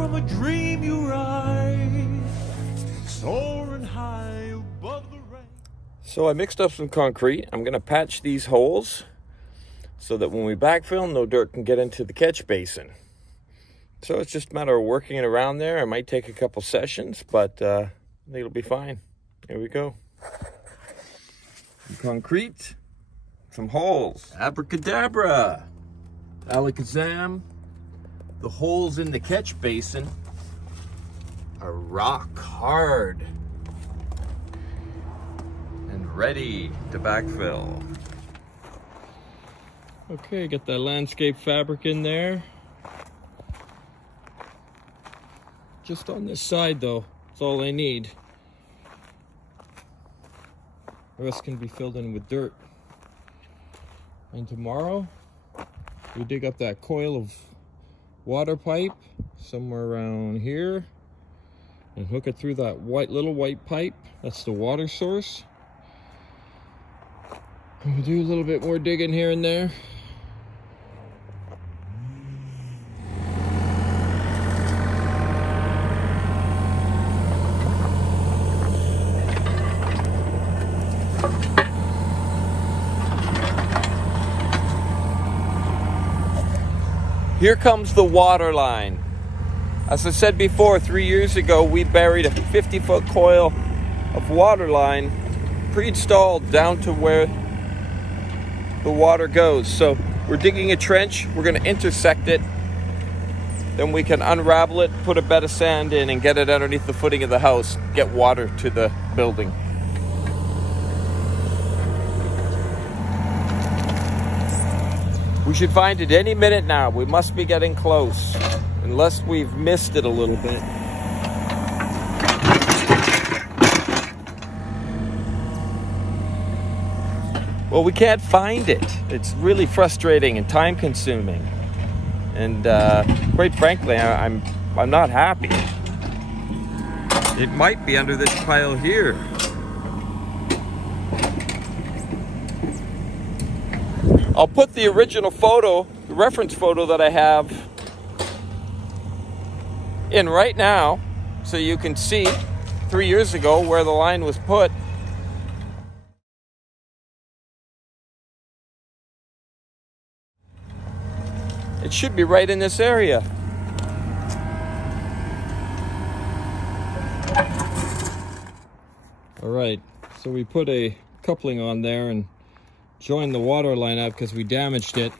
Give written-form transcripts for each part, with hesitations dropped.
from a dream you rise, soaring high above the rain. So I mixed up some concrete. I'm going to patch these holes so that when we backfill, no dirt can get into the catch basin. So it's just a matter of working it around there. It might take a couple sessions, but I think it'll be fine. Here we go. Some concrete, some holes. Abracadabra, alakazam. The holes in the catch basin are rock hard and ready to backfill. Okay, get that landscape fabric in there. Just on this side though, that's all I need. The rest can be filled in with dirt. And tomorrow, we dig up that coil of water pipe somewhere around here and hook it through that little white pipe. That's the water source. And we'll do a little bit more digging here and there. Here comes the water line. As I said before, 3 years ago, we buried a 50-foot coil of water line pre-installed down to where the water goes. So we're digging a trench, we're gonna intersect it, then we can unravel it, put a bed of sand in and get it underneath the footing of the house, get water to the building. We should find it any minute now. We must be getting close, unless we've missed it a little bit. Well, we can't find it. It's really frustrating and time consuming. And quite frankly, I'm not happy. It might be under this pile here. I'll put the original photo, the reference photo that I have in right now so you can see 3 years ago where the line was put. It should be right in this area. All right, so we put a coupling on there and joined the water line up because we damaged it.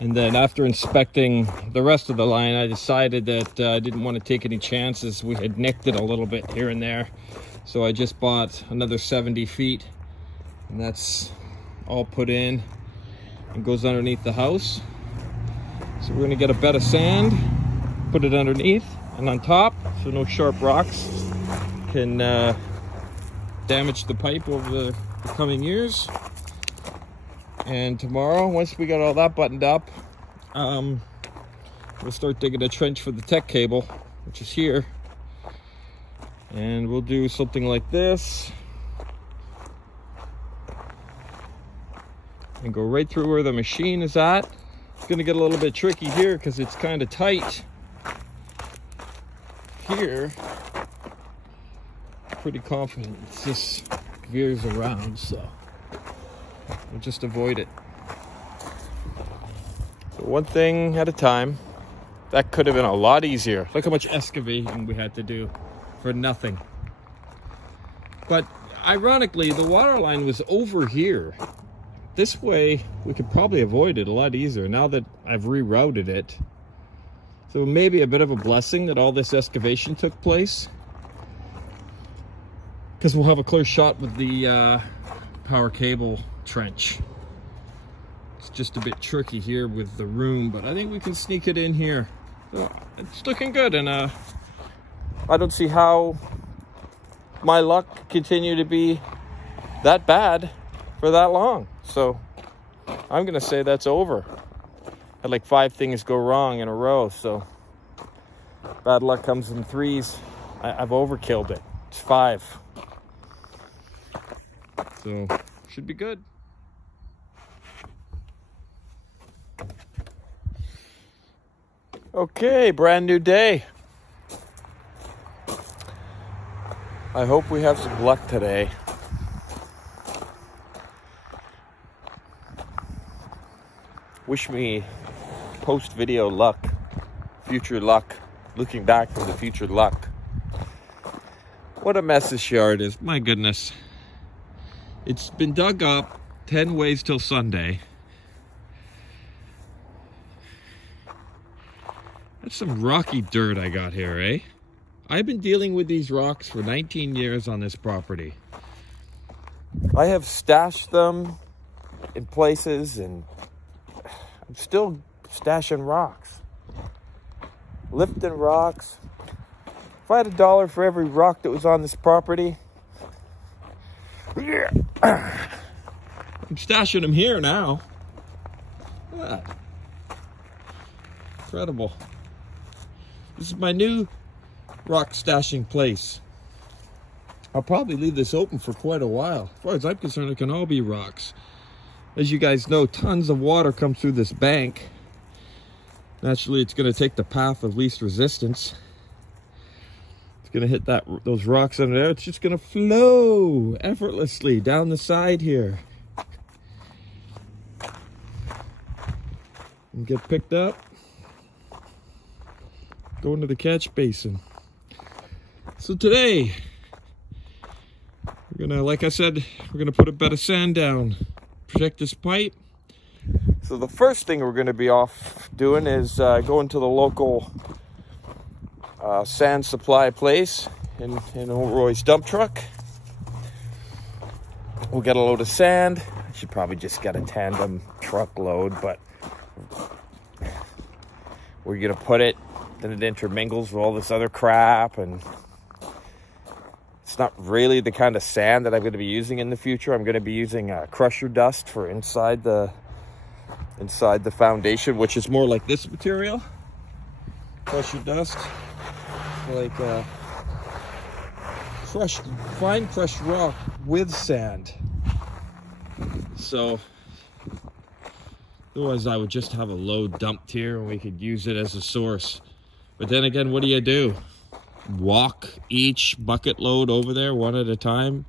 And then after inspecting the rest of the line, I decided that I didn't want to take any chances. We had nicked it a little bit here and there. So I just bought another 70 feet and that's all put in and goes underneath the house. So we're gonna get a bed of sand, put it underneath and on top so no sharp rocks can damage the pipe over the coming years. And tomorrow, once we got all that buttoned up, we'll start digging a trench for the tech cable, which is here. And we'll do something like this. And go right through where the machine is at. It's gonna get a little bit tricky here because it's kind of tight. Here, pretty confident it just veers around, so we'll just avoid it. So one thing at a time. That could have been a lot easier. Look how much excavating we had to do for nothing. But ironically, the water line was over here. This way, we could probably avoid it a lot easier now that I've rerouted it. So maybe a bit of a blessing that all this excavation took place, because we'll have a clear shot with the power cable trench. It's just a bit tricky here with the room, but I think we can sneak it in here. So it's looking good, and I don't see how my luck could continue to be that bad for that long. So I'm gonna say that's over. Had like 5 things go wrong in a row, so bad luck comes in threes. I've overkilled it. It's 5. So should be good. Okay, brand new day. I hope we have some luck today. Wish me post-video luck, future luck, looking back from the future luck. What a mess this yard is, my goodness. It's been dug up 10 ways till Sunday. That's some rocky dirt I got here, eh? I've been dealing with these rocks for 19 years on this property. I have stashed them in places, and I'm still stashing rocks. Lifting rocks. If I had $1 for every rock that was on this property, I'm stashing them here now. Look at that. Incredible. This is my new rock stashing place. I'll probably leave this open for quite a while. As far as I'm concerned, it can all be rocks. As you guys know, tons of water comes through this bank. Naturally, it's going to take the path of least resistance. It's going to hit those rocks under there. It's just going to flow effortlessly down the side here and get picked up, go into the catch basin. So today, we're gonna, like I said, we're gonna put a bed of sand down, protect this pipe. So the first thing we're gonna be off doing is going to the local sand supply place in old Roy's dump truck. We'll get a load of sand. I should probably just get a tandem truckload, but we're gonna put it, then it intermingles with all this other crap, and it's not really the kind of sand that I'm going to be using in the future. I'm going to be using crusher dust for inside the foundation, which is more like this material. Crusher dust, like fine crushed rock with sand. So otherwise I would just have a load dumped here and we could use it as a source. But then again, what do? Walk each bucket load over there one at a time.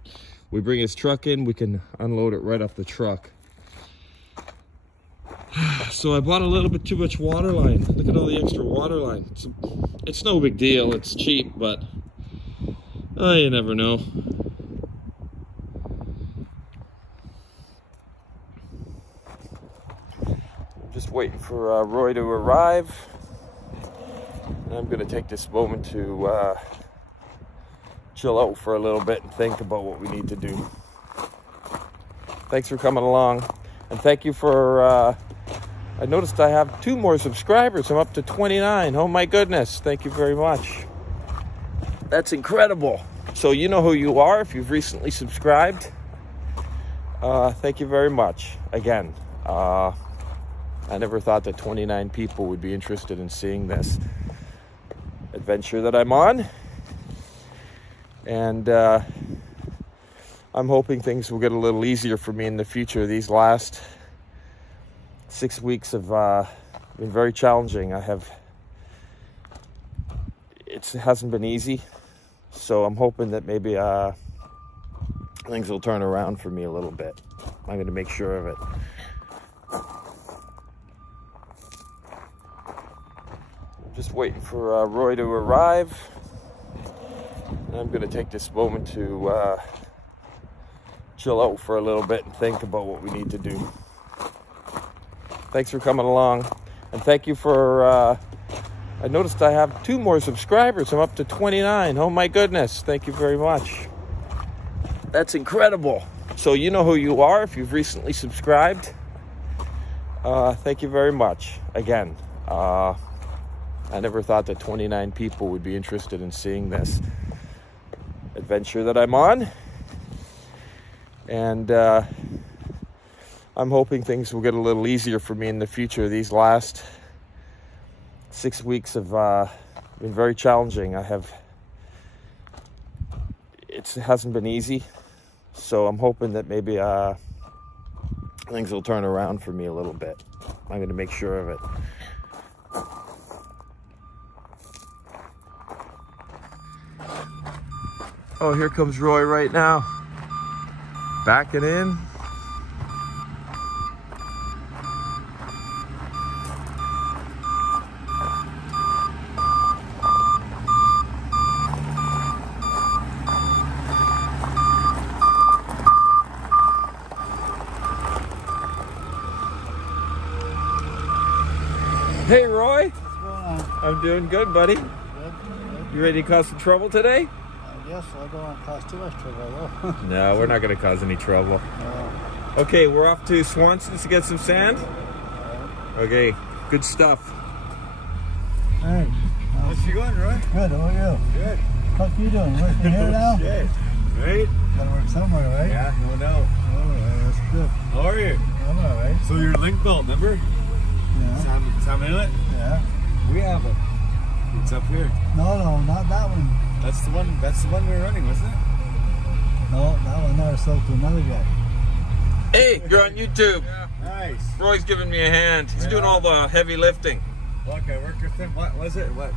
We bring his truck in, we can unload it right off the truck. So I bought a little bit too much water line. Look at all the extra water line. It's no big deal, it's cheap, but you never know. I'm just waiting for Roy to arrive. And I'm going to take this moment to chill out for a little bit and think about what we need to do. Thanks for coming along. And thank you for, I noticed I have 2 more subscribers. I'm up to 29. Oh my goodness. Thank you very much. That's incredible. So you know who you are if you've recently subscribed. Thank you very much. Again, I never thought that 29 people would be interested in seeing this adventure that I'm on, and I'm hoping things will get a little easier for me in the future. These last 6 weeks have been very challenging. It hasn't been easy, so I'm hoping that maybe things will turn around for me a little bit. I'm going to make sure of it. Just waiting for Roy to arrive. And I'm going to take this moment to chill out for a little bit and think about what we need to do. Thanks for coming along. And thank you for, I noticed I have 2 more subscribers. I'm up to 29. Oh my goodness. Thank you very much. That's incredible. So you know who you are if you've recently subscribed. Thank you very much. Again, I never thought that 29 people would be interested in seeing this adventure that I'm on. And I'm hoping things will get a little easier for me in the future. These last 6 weeks have been very challenging. It hasn't been easy. So I'm hoping that maybe things will turn around for me a little bit. I'm going to make sure of it. Oh, here comes Roy right now. Backing in. Hey Roy. What's going on? I'm doing good, buddy. Good. You ready to cause some trouble today? Yes, I don't want to cause too much trouble though. No, we're not going to cause any trouble. Okay, we're off to Swanson's to get some sand. Okay, good stuff. Hey, How's you going, Roy? good. How are you? Good. What you doing? Working here now? Shit. Right? Gotta work somewhere, right? Yeah, no doubt. All right, that's good. How are you? I'm all right. So you're link belt, remember? Yeah. Sam Inlet? Yeah. We have it. It's up here. No, not that one. That's the one we were running, wasn't it? No, that one there sold to another guy. Hey, you're on YouTube. Yeah. Nice. Roy's giving me a hand. He's doing all the heavy lifting. Look, I worked with him. What was it? What?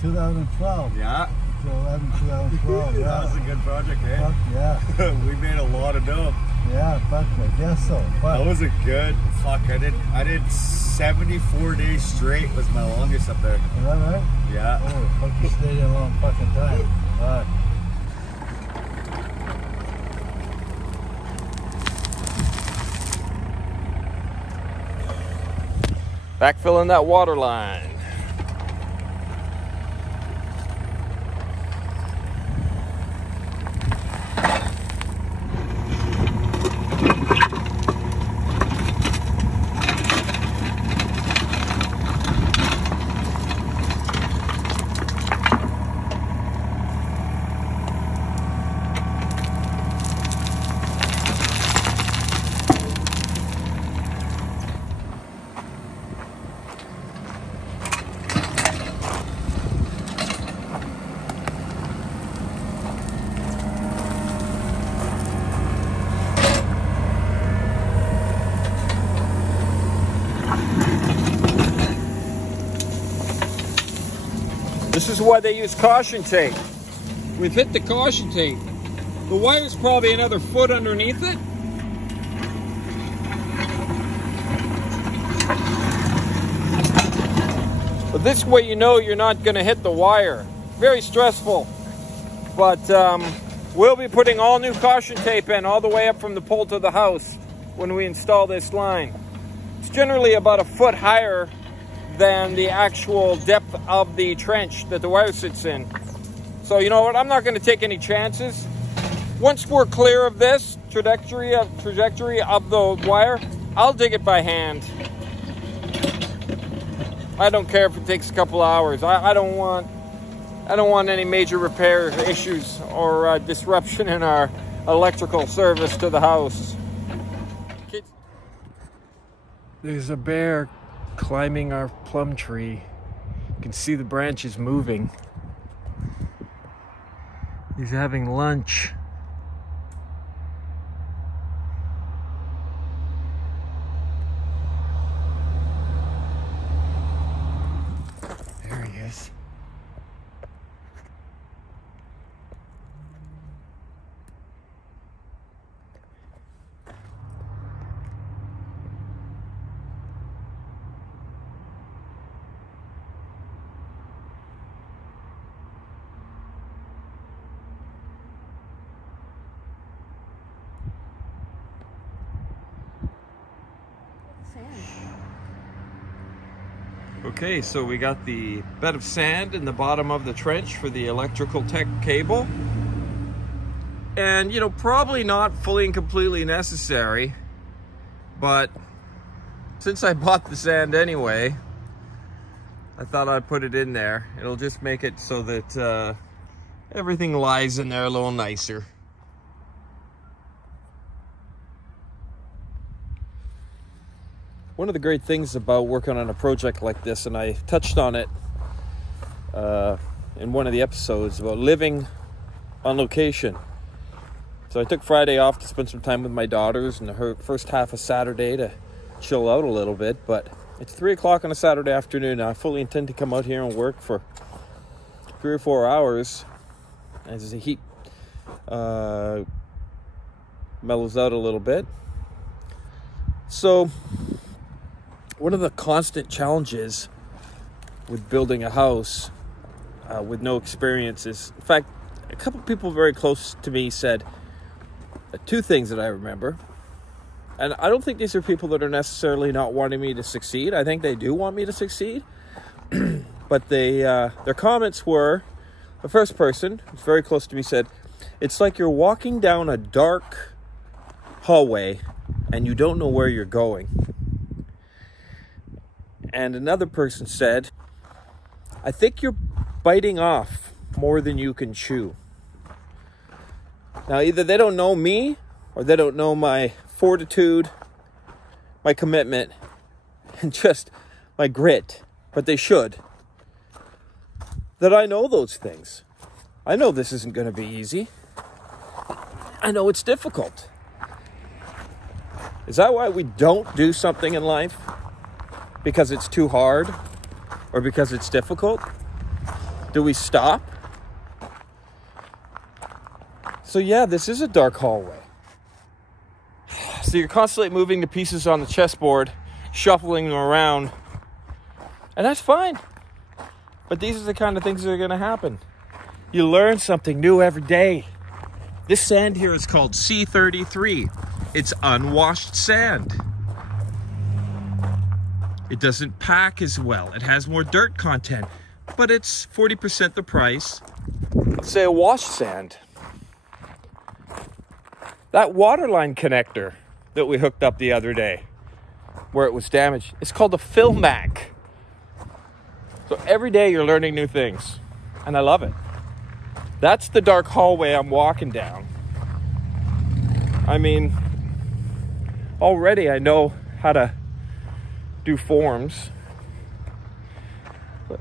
2012. Yeah. 2012, That yeah. was a good project, eh? Fuck, yeah. We made a lot of dough. Yeah, fuck, I guess so. Fuck. That was a good. Fuck, I did 74 days straight was my longest up there. Is that right? Yeah. Oh, fuck, you stayed in a long fucking time. Fuck. Backfilling that water line. This is why they use caution tape. We've hit the caution tape. The wire's probably another foot underneath it. But this way you know you're not going to hit the wire. Very stressful. But we'll be putting all new caution tape in all the way up from the pole to the house when we install this line. It's generally about a foot higher than the actual depth of the trench that the wire sits in. So you know what, I'm not going to take any chances. Once we're clear of this trajectory of the wire, I'll dig it by hand. I don't care if it takes a couple hours. I don't want any major repair issues or disruption in our electrical service to the house. Kids. There's a bear climbing our plum tree. You can see the branches moving. He's having lunch. There he is. Okay, so we got the bed of sand in the bottom of the trench for the electrical tech cable. And, you know, probably not fully and completely necessary, but since I bought the sand anyway, I thought I'd put it in there. It'll just make it so that everything lies in there a little nicer. One of the great things about working on a project like this, and I touched on it in one of the episodes about living on location. So I took Friday off to spend some time with my daughters and the first half of Saturday to chill out a little bit. But it's 3 o'clock on a Saturday afternoon. Now I fully intend to come out here and work for 3 or 4 hours as the heat mellows out a little bit. So one of the constant challenges with building a house with no experience is, in fact, a couple people very close to me said two things that I remember. And I don't think these are people that are necessarily not wanting me to succeed. I think they do want me to succeed. But their comments were, the first person, who's very close to me, said, it's like you're walking down a dark hallway and you don't know where you're going. And another person said, I think you're biting off more than you can chew. Now, either they don't know me or they don't know my fortitude, my commitment, and just my grit. But they should. That I know those things. I know this isn't going to be easy. I know it's difficult. Is that why we don't do something in life? Because it's too hard? Or because it's difficult? Do we stop? So yeah, this is a dark hallway. So you're constantly moving the pieces on the chessboard, shuffling them around. And that's fine. But these are the kind of things that are going to happen. You learn something new every day. This sand here is called C33. It's unwashed sand. It doesn't pack as well. It has more dirt content. But it's 40% the price of, say, a washed sand. That waterline connector that we hooked up the other day, where it was damaged, it's called a Filmac. So every day you're learning new things, and I love it. That's the dark hallway I'm walking down. I mean, already I know how to do forms. But,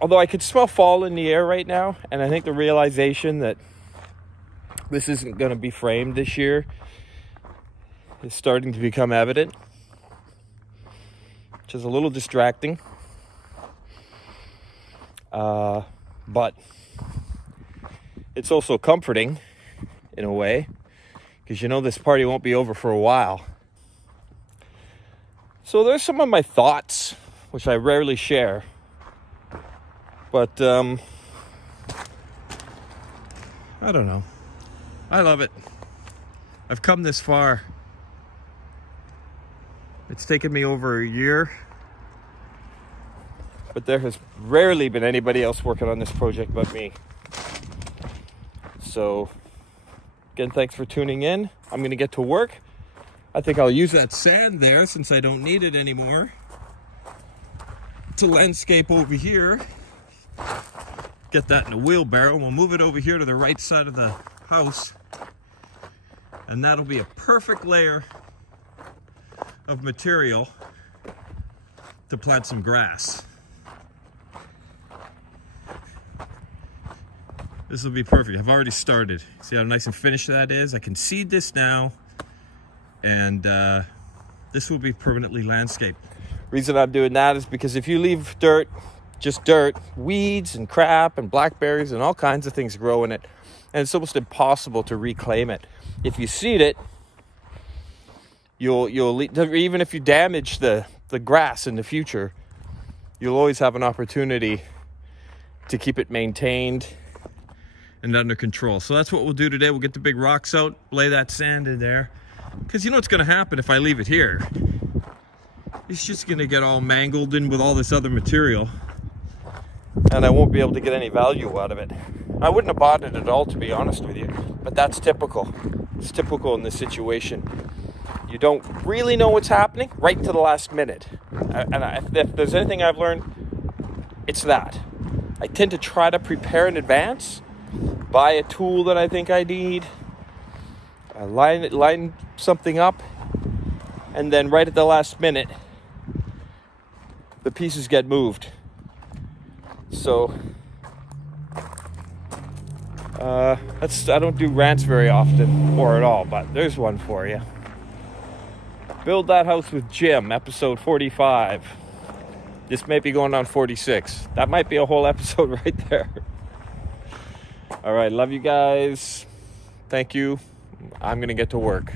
although I could smell fall in the air right now, and I think the realization that this isn't going to be framed this year is starting to become evident, which is a little distracting. But it's also comforting in a way, because you know this party won't be over for a while. So there's some of my thoughts, which I rarely share, but I don't know. I love it. I've come this far. It's taken me over a year, but there has rarely been anybody else working on this project but me. So, again, thanks for tuning in. I'm going to get to work. I think I'll use that sand there, since I don't need it anymore, to landscape over here. Get that in a wheelbarrow, and we'll move it over here to the right side of the house. And that'll be a perfect layer of material to plant some grass. This will be perfect. I've already started. See how nice and finished that is? I can seed this now, and this will be permanently landscaped. Reason I'm doing that is because if you leave dirt, just dirt, weeds and crap and blackberries and all kinds of things grow in it, and it's almost impossible to reclaim it. If you seed it, you'll even if you damage the grass in the future, you'll always have an opportunity to keep it maintained and under control. So that's what we'll do today. We'll get the big rocks out, lay that sand in there, because you know what's going to happen if I leave it here. It's just going to get all mangled in with all this other material, and I won't be able to get any value out of it. I wouldn't have bought it at all, to be honest with you, but that's typical. It's typical in this situation. You don't really know what's happening right to the last minute. If there's anything I've learned, it's that. I tend to try to prepare in advance, buy a tool that I think I need, line something up, and then right at the last minute, the pieces get moved. So, I don't do rants very often, or at all, but there's one for you. Build That House with Jim, episode 45. This may be going on 46. That might be a whole episode right there. All right, love you guys. Thank you. I'm gonna get to work.